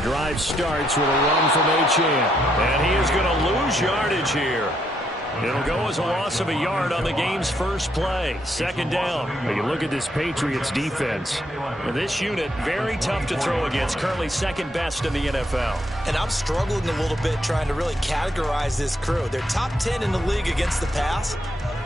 The drive starts with a run from Achane. And he is going to lose yardage here. It'll go as a loss of a yard on the game's first play. Second down. You look at this Patriots defense. This unit, very tough to throw against. Currently second best in the NFL. And I'm struggling a little bit trying to really categorize this crew. They're top 10 in the league against the pass,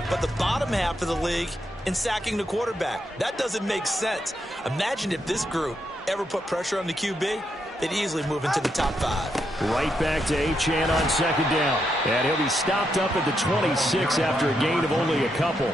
but the bottom half of the league in sacking the quarterback. That doesn't make sense. Imagine if this group ever put pressure on the QB, they'd easily move into the top 5. Right back to Achane on second down. And he'll be stopped up at the 26 after a gain of only a couple.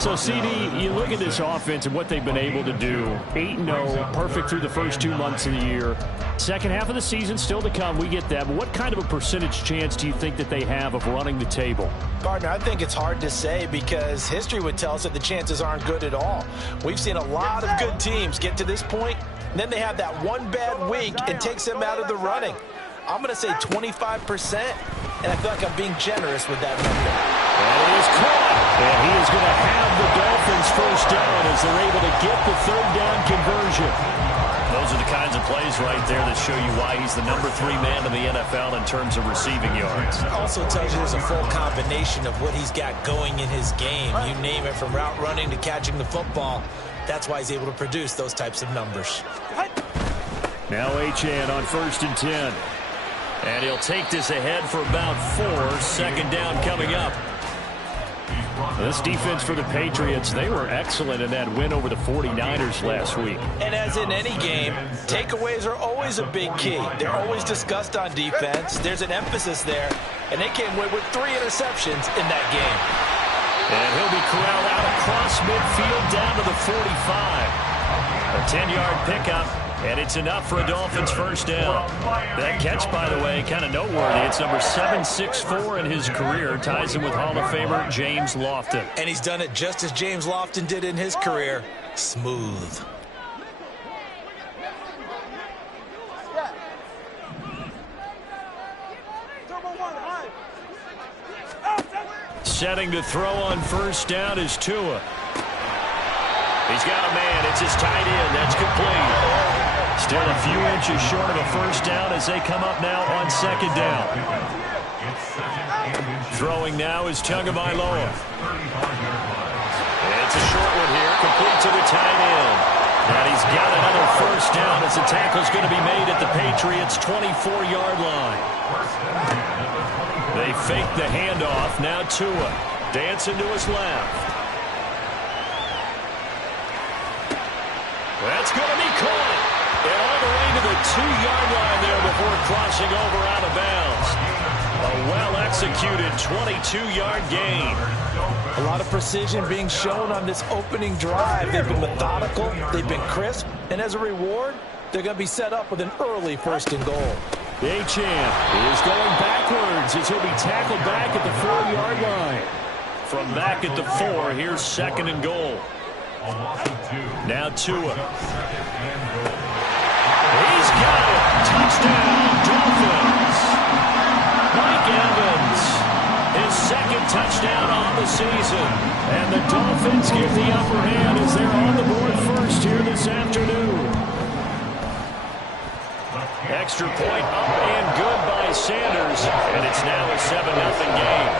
So, CD, you look at this offense and what they've been able to do. 8-0, perfect through the first 2 months of the year. Second half of the season still to come. We get that. But what kind of a percentage chance do you think that they have of running the table? Gardner, I think it's hard to say because history would tell us that the chances aren't good at all. We've seen a lot of good teams get to this point, and then they have that one bad week and takes them out of the running. I'm going to say 25%, and I feel like I'm being generous with that number. And he is caught. And he is going to have the Dolphins first down as they're able to get the third down conversion. Those are the kinds of plays right there that show you why he's the number 3 man in the NFL in terms of receiving yards. It also tells you there's a full combination of what he's got going in his game. You name it, from route running to catching the football. That's why he's able to produce those types of numbers. Now Achane on 1st and 10. And he'll take this ahead for about 4. Second down coming up. This defense for the Patriots, they were excellent in that win over the 49ers last week. And as in any game, takeaways are always a big key. They're always discussed on defense. There's an emphasis there, and they came away with 3 interceptions in that game. And he'll be corralled out across midfield down to the 45. A 10-yard pickup. And it's enough for a Dolphins first down. That catch, by the way, kind of noteworthy. It's number 764 in his career. Ties him with Hall of Famer James Lofton. And he's done it just as James Lofton did in his career. Smooth. Setting to throw on first down is Tua. He's got a man. It's his tight end. That's complete. Still a few inches short of a first down as they come up now on second down. Throwing now is Tagovailoa. It's a short one here, complete to the tight end. And he's got another first down as the tackle's going to be made at the Patriots' 24-yard line. They fake the handoff. Now Tua dancing to his left. That's going to be caught. And all the way to the 2-yard line there before crossing over out of bounds. A well-executed 22-yard gain. A lot of precision being shown on this opening drive. They've been methodical, they've been crisp, and as a reward, they're going to be set up with an early 1st and goal. Achane is going backwards as he'll be tackled back at the 4-yard line. From back at the 4, here's 2nd and goal. Now Tua. He's got it. Touchdown, Dolphins. Mike Evans, his 2nd touchdown on the season. And the Dolphins give the upper hand as they're on the board first here this afternoon. Extra point up and good by Sanders. And it's now a 7-0 game.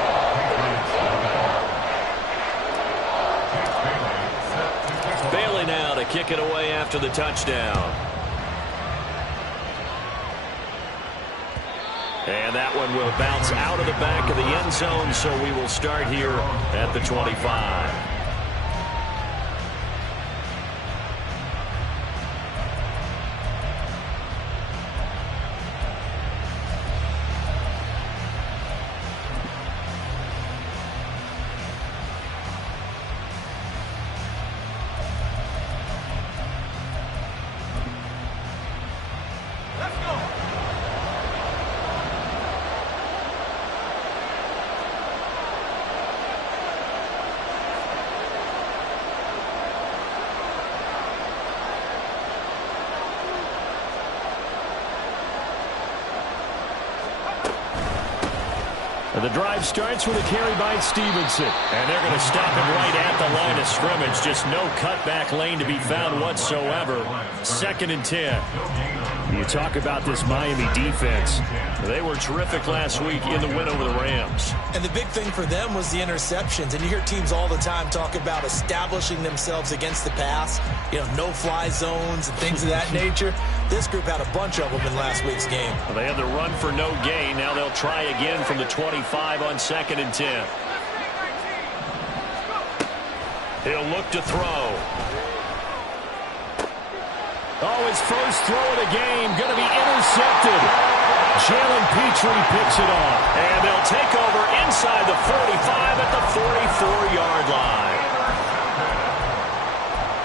Bailey now to kick it away after the touchdown. And that one will bounce out of the back of the end zone, so we will start here at the 25. The drive starts with a carry by Stevenson. And they're going to stop him right at the line of scrimmage. Just no cutback lane to be found whatsoever. 2nd and 10. You talk about this Miami defense. They were terrific last week in the win over the Rams. And the big thing for them was the interceptions. And you hear teams all the time talk about establishing themselves against the pass, no-fly zones and things of that nature. This group had a bunch of them in last week's game. Well, they had the run for no gain. Now they'll try again from the 25 on 2nd and 10. He'll look to throw. Oh, his first throw of the game going to be intercepted. Jalen Petrie picks it off. And they'll take over inside the 45 at the 44-yard line.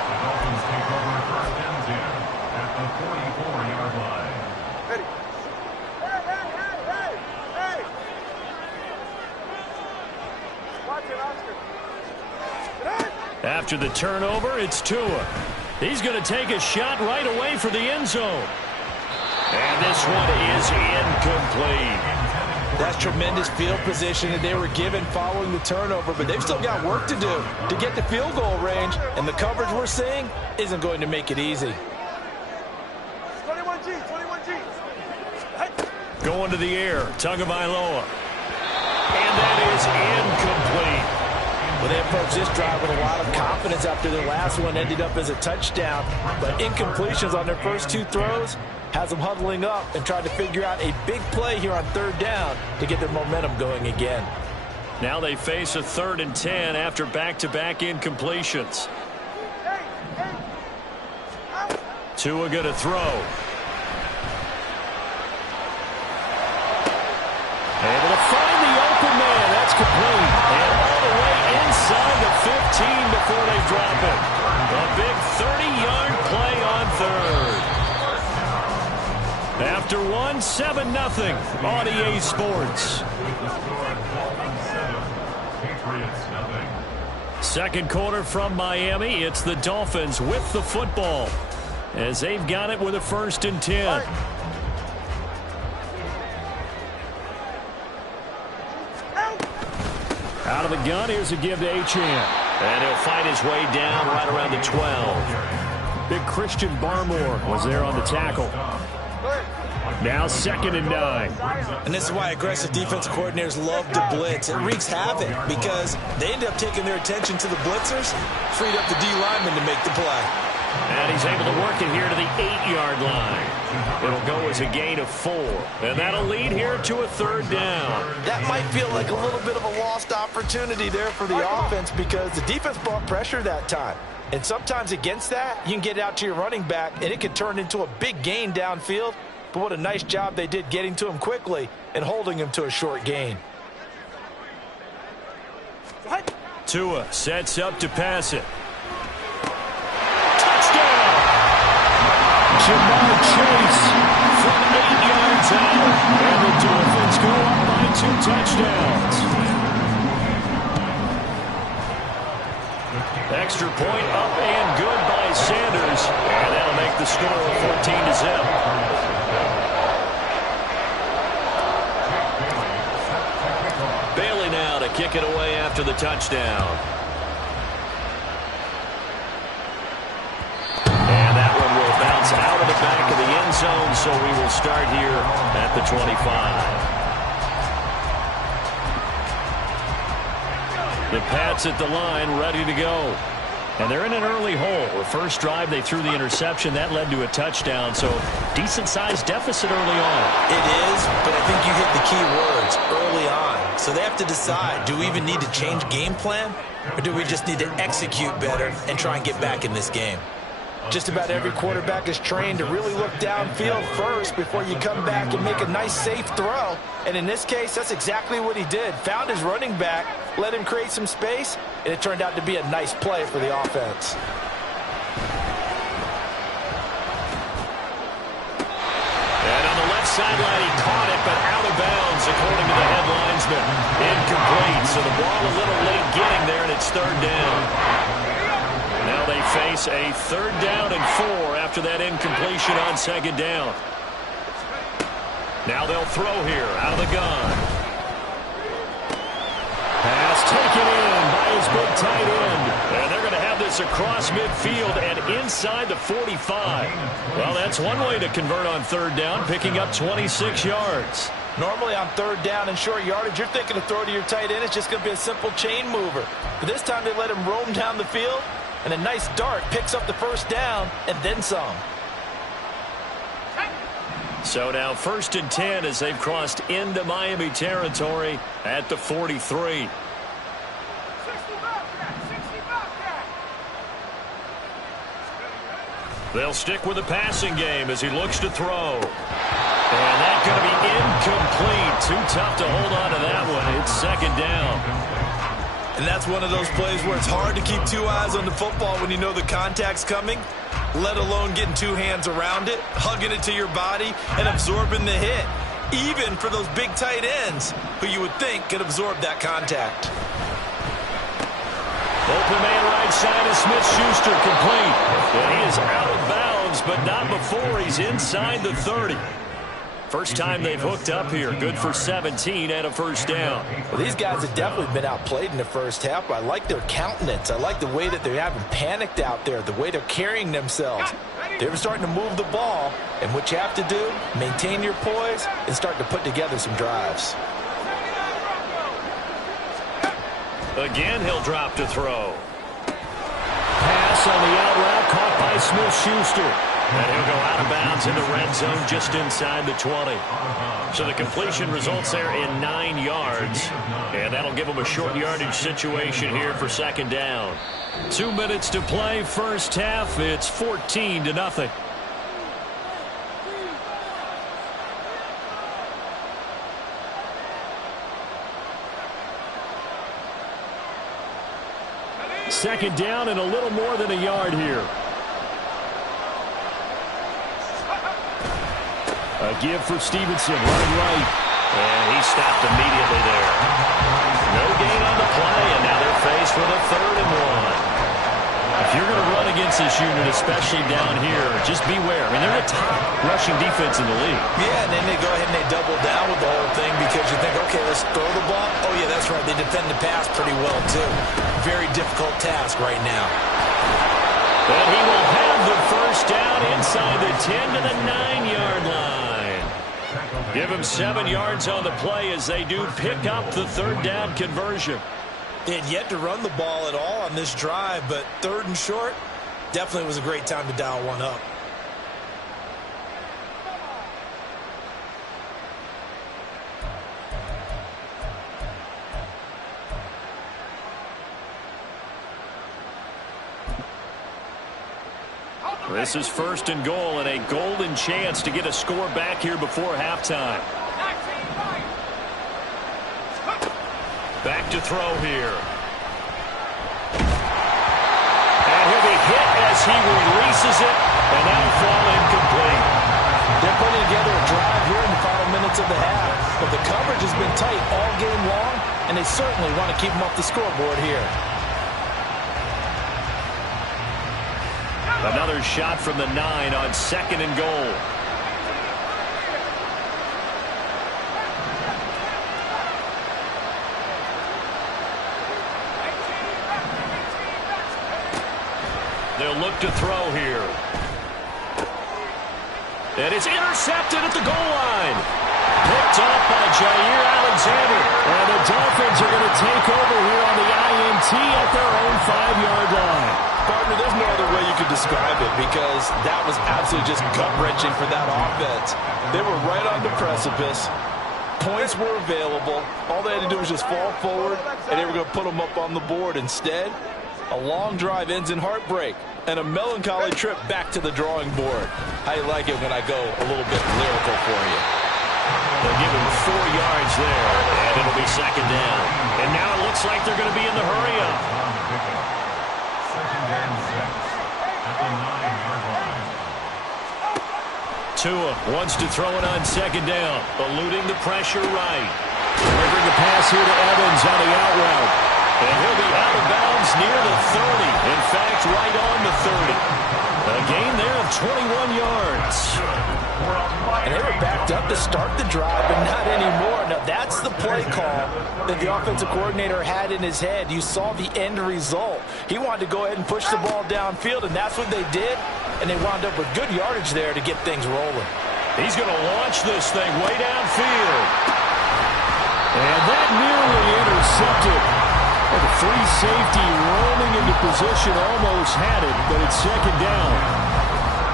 The Dolphins take over 1st and 10 at the 44-yard line. Ready. Hey. Watch it, Oscar. After the turnover, it's Tua. He's going to take a shot right away for the end zone. And this one is incomplete. That's tremendous field position that they were given following the turnover, but they've still got work to do to get the field goal range, and the coverage we're seeing isn't going to make it easy. 21G. Going to the air, Tagovailoa. And that is incomplete. Well, they approached this drive with a lot of confidence after their last one ended up as a touchdown. But incompletions on their first 2 throws has them huddling up and trying to figure out a big play here on 3rd down to get their momentum going again. Now they face a 3rd and 10 after back-to-back incompletions. Tua going to throw. Able to find the open man. That's complete. And all the way inside the 15 before they drop it. A big 30-yard play on 3rd. After 7-0 on EA Sports. Second quarter from Miami. It's the Dolphins with the football as they've got it with a 1st and 10. Out of the gun, here's a give to Achane. And he'll fight his way down right around the 12. Big Christian Barmore was there on the tackle. Now 2nd and 9. And this is why aggressive defensive coordinators love to blitz. It wreaks havoc because they end up taking their attention to the blitzers, freed up the D lineman to make the play. And he's able to work it here to the 8-yard line. It'll go as a gain of 4. And that'll lead here to a 3rd down. That might feel like a little bit of a lost opportunity there for the offense because the defense brought pressure that time. And sometimes against that, you can get out to your running back, and it could turn into a big gain downfield. But what a nice job they did getting to him quickly and holding him to a short gain. Tua sets up to pass it. Jamar Chase from 8 yards out. And the Dolphins go up by 2 touchdowns. Extra point up and good by Sanders. And that'll make the score 14-0. Bailey now to kick it away after the touchdown. Out of the back of the end zone, so we will start here at the 25. The Pats at the line, ready to go. And they're in an early hole. The first drive, they threw the interception. That led to a touchdown, so decent-sized deficit early on. It is, but I think you hit the key words, early on. So they have to decide, do we even need to change game plan, or do we just need to execute better and try and get back in this game? Just about every quarterback is trained to really look downfield first before you come back and make a nice, safe throw. And in this case, that's exactly what he did. Found his running back, let him create some space, and it turned out to be a nice play for the offense. And on the left sideline, he caught it, but out of bounds, according to the head linesman. Incomplete, so the ball a little late getting there, and it's 3rd down. Now they face a 3rd down and 4 after that incompletion on 2nd down. Now they'll throw here out of the gun. Pass taken in by his big tight end. And they're going to have this pass across midfield and inside the 45. Well, that's one way to convert on third down, picking up 26 yards. Normally on third down and short yardage, you're thinking to throw to your tight end. It's just going to be a simple chain mover. But this time they let him roam down the field, and a nice dart picks up the first down and then some. So now 1st and 10 as they've crossed into Miami territory at the 43. They'll stick with the passing game as he looks to throw. And that's going to be incomplete. Too tough to hold on to that one. It's 2nd down. And that's one of those plays where it's hard to keep two eyes on the football when you know the contact's coming, let alone getting two hands around it, hugging it to your body, and absorbing the hit, even for those big tight ends who you would think could absorb that contact. Open man right side is Smith-Schuster, complete. And he is out of bounds, but not before he's inside the 30. First time they've hooked up here. Good for 17 and a first down. Well, these guys have definitely been outplayed in the first half, but I like their countenance. I like the way that they haven't panicked out there, the way they're carrying themselves. They're starting to move the ball, and what you have to do, maintain your poise and start to put together some drives. Again, he'll drop to throw. Pass on the out route caught by Smith-Schuster. And he'll go out of bounds in the red zone just inside the 20. So the completion results there in 9 yards. And that'll give them a short yardage situation here for 2nd down. 2 minutes to play first half. It's 14-0. Second down and a little more than a yard here. A give for Stevenson, running right. And he stopped immediately there. No gain on the play, and now they're faced with a 3rd and 1. If you're going to run against this unit, especially down here, just beware. I mean, they're the top rushing defense in the league. Yeah, and then they go ahead and they double down with the whole thing because you think, okay, let's throw the ball. Oh, yeah, that's right. They defend the pass pretty well, too. Very difficult task right now. But he will have the first down inside the 10 to the 9-yard line. Give him 7 yards on the play as they do pick up the 3rd down conversion. They had yet to run the ball at all on this drive, but 3rd and short definitely was a great time to dial one up. This is 1st and goal and a golden chance to get a score back here before halftime. Back to throw here. And he'll be hit as he releases it, and that'll fall incomplete. They're putting together a drive here in the final minutes of the half, but the coverage has been tight all game long, and they certainly want to keep them off the scoreboard here. Another shot from the 9 on 2nd and goal. They'll look to throw here. And it's intercepted at the goal line. Picked off by Jair Alexander. And the Dolphins are going to take over here on the INT at their own 5-yard line. Partner, there's no other way you could describe it because that was absolutely just gut-wrenching for that offense. They were right on the precipice. Points were available. All they had to do was just fall forward, and they were going to put them up on the board. Instead, a long drive ends in heartbreak and a melancholy trip back to the drawing board. I like it when I go a little bit lyrical for you. They'll give him 4 yards there, and it'll be 2nd down. And now it looks like they're going to be in the hurry-up. Tua wants to throw it on 2nd down, eluding the pressure right. Delivering the pass here to Evans on the out route. And he'll be out of bounds near the 30. In fact, right on the 30. A gain there of 21 yards. And they were backed up to start the drive, but not anymore. Now, that's the play call that the offensive coordinator had in his head. You saw the end result. He wanted to go ahead and push the ball downfield, and that's what they did. And they wound up with good yardage there to get things rolling. He's going to launch this thing way downfield. And that nearly intercepted. Well, the free safety rolling into position almost had it, but it's second down.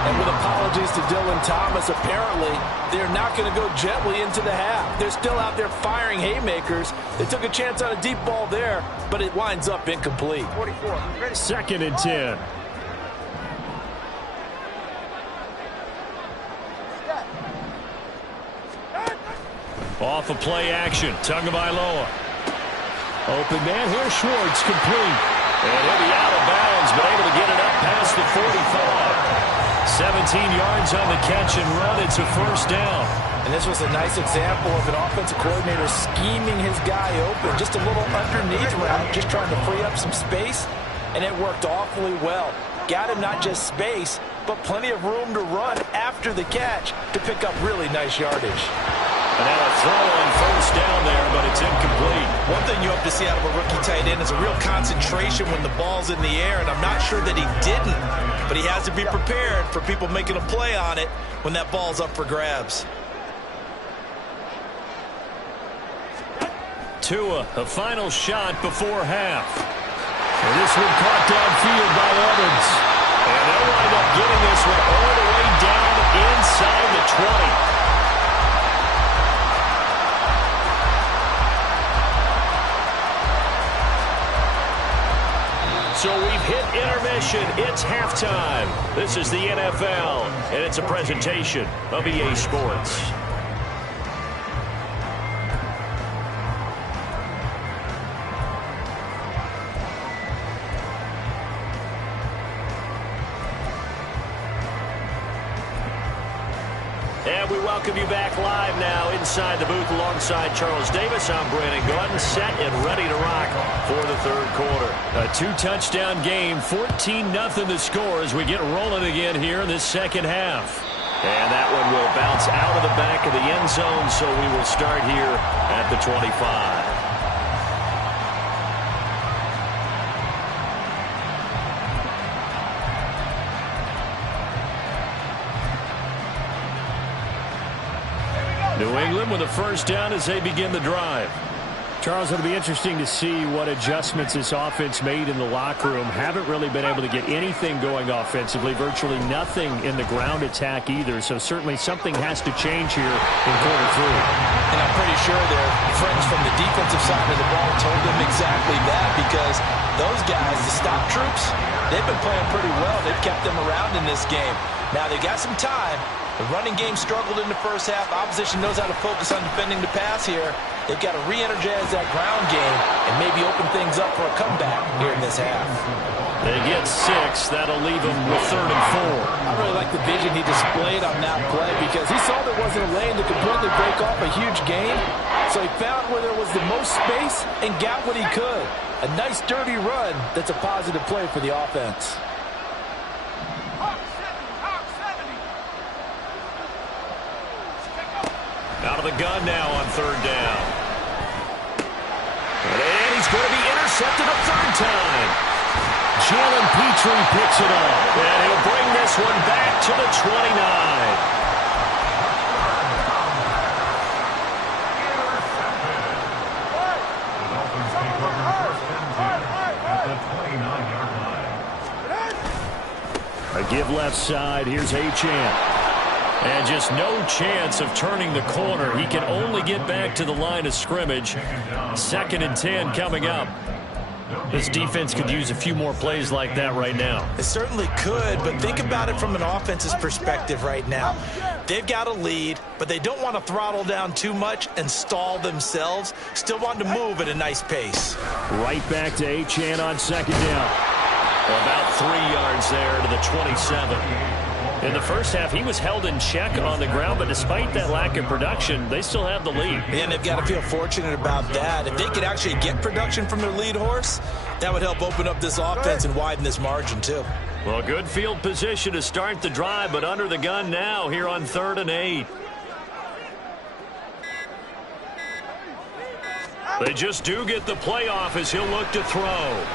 And with apologies to Dylan Thomas, apparently they're not going to go gently into the half. They're still out there firing haymakers. They took a chance on a deep ball there, but it winds up incomplete. 44. Ready. Second and 10. Off of play action. Tagovailoa. Open man here. Schwartz complete. And he'll be out of bounds, but able to get it up past the 45. 17 yards on the catch and run. It's a first down. And this was a nice example of an offensive coordinator scheming his guy open. Just a little underneath route, just trying to free up some space. And it worked awfully well. Got him not just space, but plenty of room to run after the catch to pick up really nice yardage. And now a throw on first down there, but it's incomplete. One thing you hope to see out of a rookie tight end is a real concentration when the ball's in the air, and I'm not sure that he didn't, but he has to be prepared for people making a play on it when that ball's up for grabs. Tua, a final shot before half. And this one caught downfield by Evans. And they'll wind up getting this one all the way down inside the 20. So we've hit intermission. It's halftime. This is the NFL, and it's a presentation of EA Sports. And we welcome you back live now inside the booth alongside Charles Davis. I'm Brandon Gordon, set and ready to rock for the third quarter. A two-touchdown game, 14-0 the score as we get rolling again here in this second half. And that one will bounce out of the back of the end zone, so we will start here at the 25. New England with a first down as they begin the drive. Charles, it'll be interesting to see what adjustments this offense made in the locker room. Haven't really been able to get anything going offensively, virtually nothing in the ground attack either. So certainly something has to change here in quarter three. And I'm pretty sure their friends from the defensive side of the ball told them exactly that, because those guys, the stop troops, they've been playing pretty well. They've kept them around in this game. Now they got some time. The running game struggled in the first half. Opposition knows how to focus on defending the pass here. They've got to re-energize that ground game and maybe open things up for a comeback here in this half. They get 6. That'll leave them with 3rd and 4. I really like the vision he displayed on that play, because he saw there wasn't a lane to completely break off a huge gain. So he found where there was the most space and got what he could. A nice, dirty run that's a positive play for the offense. Out of the gun now on 3rd down. And he's going to be intercepted a 3rd time. Jalen Petrie picks it up. And he'll bring this one back to the 29. A give left side. Here's Achane. And just no chance of turning the corner. He can only get back to the line of scrimmage. 2nd and 10 coming up. This defense could use a few more plays like that right now. It certainly could, but think about it from an offense's perspective right now. They've got a lead, but they don't want to throttle down too much and stall themselves. Still want to move at a nice pace. Right back to Achane on 2nd down. About 3 yards there to the 27. In the first half, he was held in check on the ground, but despite that lack of production, they still have the lead. And they've got to feel fortunate about that. If they could actually get production from their lead horse, that would help open up this offense and widen this margin too. Well, good field position to start the drive, but under the gun now here on 3rd and 8. They just do get the playoff as he'll look to throw.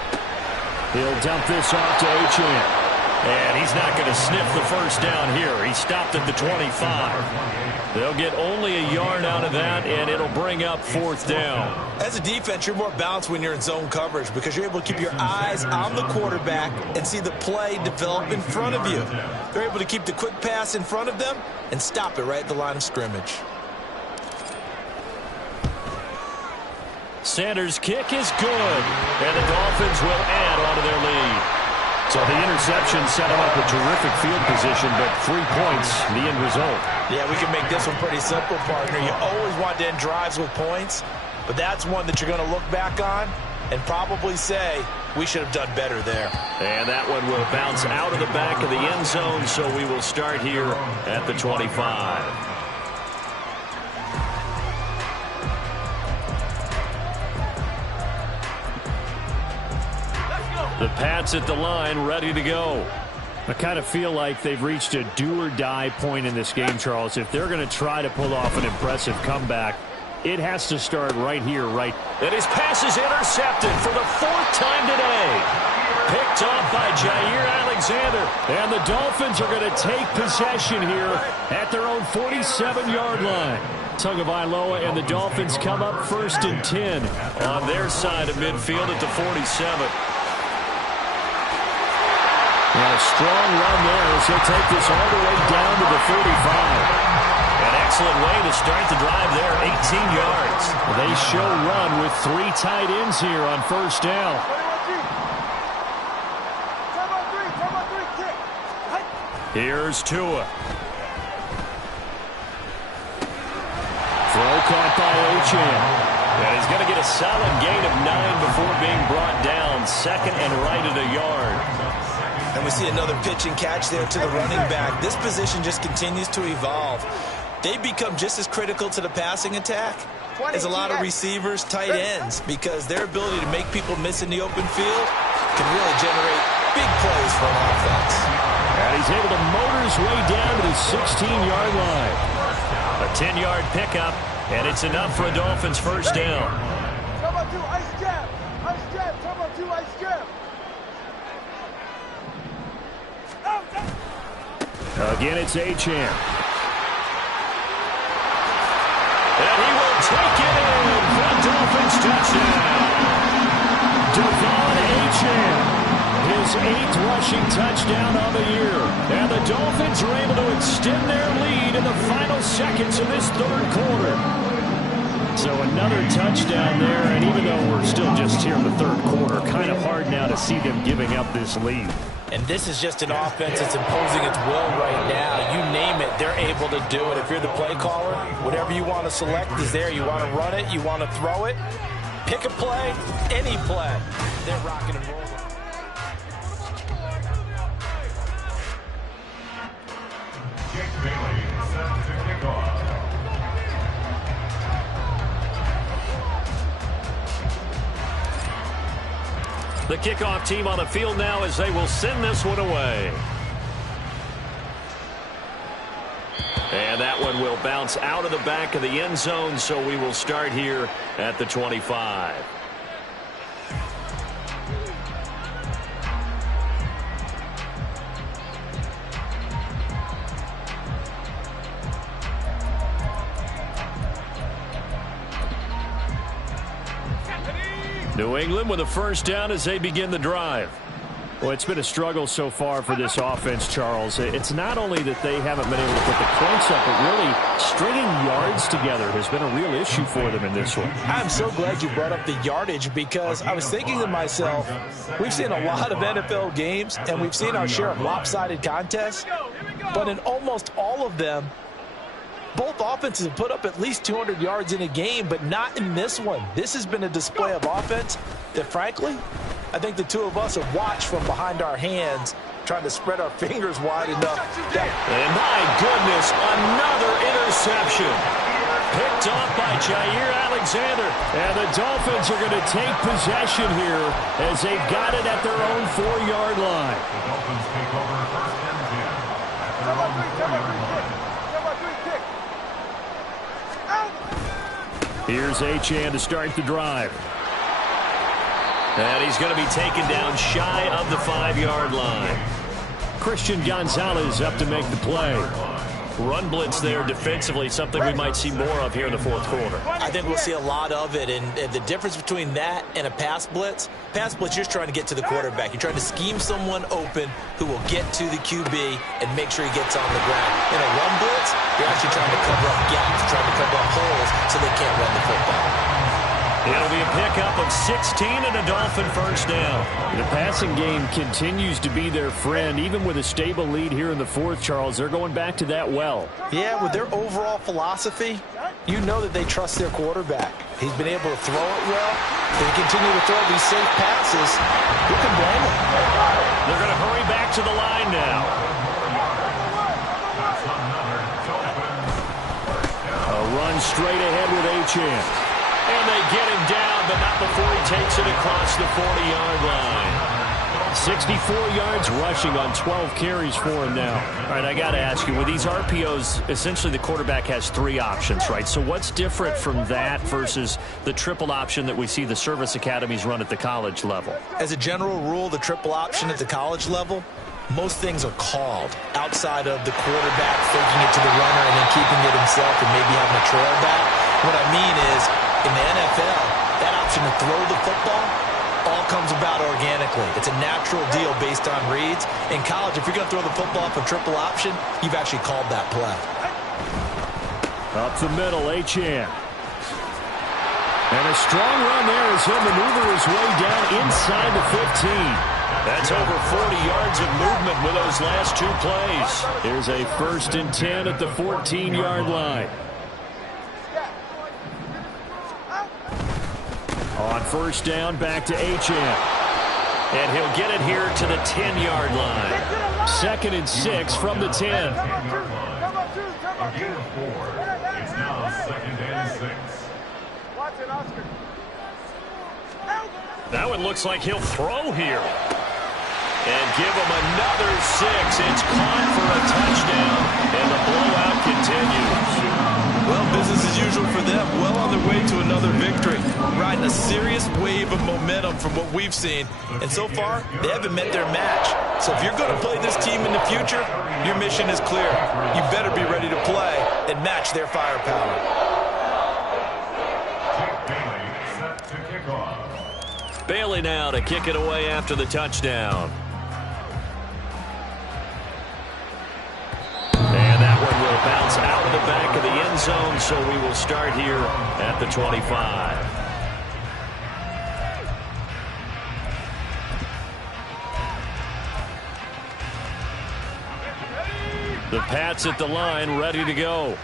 He'll dump this off to Achane. And he's not going to sniff the first down here. He stopped at the 25. They'll get only a yard out of that, and it'll bring up 4th down. As a defense, you're more balanced when you're in zone coverage because you're able to keep your eyes on the quarterback and see the play develop in front of you. They're able to keep the quick pass in front of them and stop it right at the line of scrimmage. Sanders' kick is good, and the Dolphins will add on to their lead. So the interception set him up a terrific field position, but 3 points, the end result. Yeah, we can make this one pretty simple, partner. You always want to end drives with points, but that's one that you're going to look back on and probably say, we should have done better there. And that one will bounce out of the back of the end zone, so we will start here at the 25. The Pats at the line, ready to go. I kind of feel like they've reached a do-or-die point in this game, Charles. If they're going to try to pull off an impressive comeback, it has to start right here, right. And his pass is intercepted for the 4th time today. Picked off by Jair Alexander. And the Dolphins are going to take possession here at their own 47-yard line. Tagovailoa and the Dolphins come up 1st and 10. On their side of midfield at the 47. And a strong run there as he'll take this all the way down to the 45. An excellent way to start the drive there, 18 yards. They show run with 3 tight ends here on 1st down. Here's Tua. Throw caught by Achane. And he's going to get a solid gain of 9 before being brought down. 2nd and right at a yard. And we see another pitch and catch there to the running back. This position just continues to evolve. They become just as critical to the passing attack as a lot of receivers, tight ends, because their ability to make people miss in the open field can really generate big plays for an offense. And he's able to motor his way down to the 16-yard line. A 10-yard pickup, and it's enough for a Dolphins 1st down. Come on, 2, ice jab. Ice jab. Come on, 2, ice jab. Again, it's Achane. And he will take it in for a Dolphins touchdown. Devon Achane, his 8th rushing touchdown on the year. And the Dolphins are able to extend their lead in the final seconds of this 3rd quarter. So another touchdown there, and even though we're still just here in the 3rd quarter, kind of hard now to see them giving up this lead. And this is just an offense that's imposing its will right now. You name it, they're able to do it. If you're the play caller, whatever you want to select is there. You want to run it, you want to throw it, pick a play, any play. They're rocking and rolling. Jake Bailey set to kick off. The kickoff team on the field now as they will send this one away. And that one will bounce out of the back of the end zone, so we will start here at the 25. New England with a 1st down as they begin the drive. Well, it's been a struggle so far for this offense, Charles. It's not only that they haven't been able to put the points up, but really stringing yards together has been a real issue for them in this one. I'm so glad you brought up the yardage because I was thinking to myself, we've seen a lot of NFL games and we've seen our share of lopsided contests, but in almost all of them, both offenses have put up at least 200 yards in a game, but not in this one. This has been a display of offense that, frankly, I think the two of us have watched from behind our hands, trying to spread our fingers wide enough. And my goodness, another interception. picked off by Jair Alexander. And the Dolphins are going to take possession here as they've got it at their own 4-yard line. The Dolphins take over first and 10 at their own 4-yard line. Here's Achane to start the drive. And he's going to be taken down shy of the 5-yard line. Christian Gonzalez up to make the play. Run blitz there defensively, something we might see more of here in the fourth quarter. I think we'll see a lot of it, and the difference between that and a pass blitz, you're just trying to get to the quarterback. You're trying to scheme someone open who will get to the QB and make sure he gets on the ground. In a run blitz, you're actually trying to cover up gaps, trying to cover up holes so they can't run the football. It'll be a pickup of 16 and a Dolphin first down. The passing game continues to be their friend. Even with a stable lead here in the fourth, Charles, they're going back to that well. Yeah, with their overall philosophy, you know that they trust their quarterback. He's been able to throw it well. They continue to throw these safe passes. Who can blame them? They're going to hurry back to the line now. A run straight ahead with Achane. And they get him down, but not before he takes it across the 40-yard line. 64 yards rushing on 12 carries for him now. All right, I got to ask you, with these RPOs, essentially the quarterback has 3 options, right? So what's different from that versus the triple option that we see the service academies run at the college level? As a general rule, the triple option at the college level, most things are called outside of the quarterback faking it to the runner and then keeping it himself and maybe having a trail back. What I mean is, in the NFL, that option to throw the football all comes about organically. It's a natural deal based on reads. In college, if you're going to throw the football for triple option, you've actually called that play. Up the middle, Achane. And a strong run there as he'll maneuver his way down inside the 15. That's over 40 yards of movement with those last 2 plays. Here's a 1st and 10 at the 14-yard line. On first down, back to Achane. And he'll get it here to the 10-yard line. 2nd and 6 from the 10. A gain of 4. It's now 2nd and 6. That one looks like he'll throw here. And give him another 6. It's caught for a touchdown. And the blowout continues. Well, business as usual for them. Well on their way to another victory. Riding a serious wave of momentum from what we've seen. And so far, they haven't met their match. So if you're going to play this team in the future, your mission is clear. You better be ready to play and match their firepower. Bailey set to kick off. Bailey now to kick it away after the touchdown. And that one will bounce out of the back of the end zone, so we will start here at the 25. The Pats at the line, ready to go.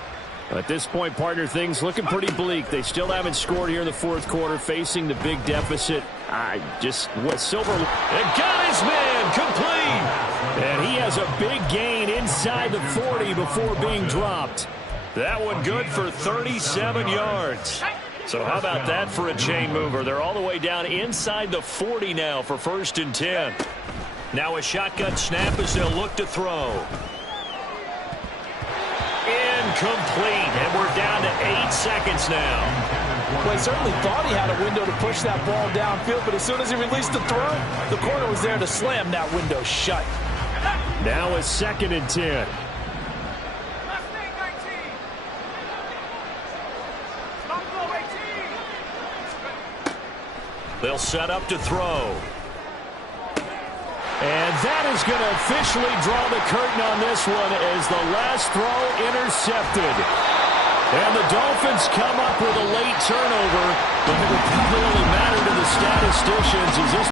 At this point, partner, things looking pretty bleak. They still haven't scored here in the fourth quarter, facing the big deficit. Silver. And got his man complete. And he has a big gain inside the 40 before being dropped. That one good for 37 yards. So how about that for a chain mover? They're all the way down inside the 40 now for 1st and 10. Now a shotgun snap as they'll look to throw. Incomplete, and we're down to 8 seconds now. Well, he certainly thought he had a window to push that ball downfield, but as soon as he released the throw, the corner was there to slam that window shut. Now a 2nd and 10. They'll set up to throw. And that is going to officially draw the curtain on this one as the last throw intercepted. And the Dolphins come up with a late turnover, but it will probably matter to the statisticians as this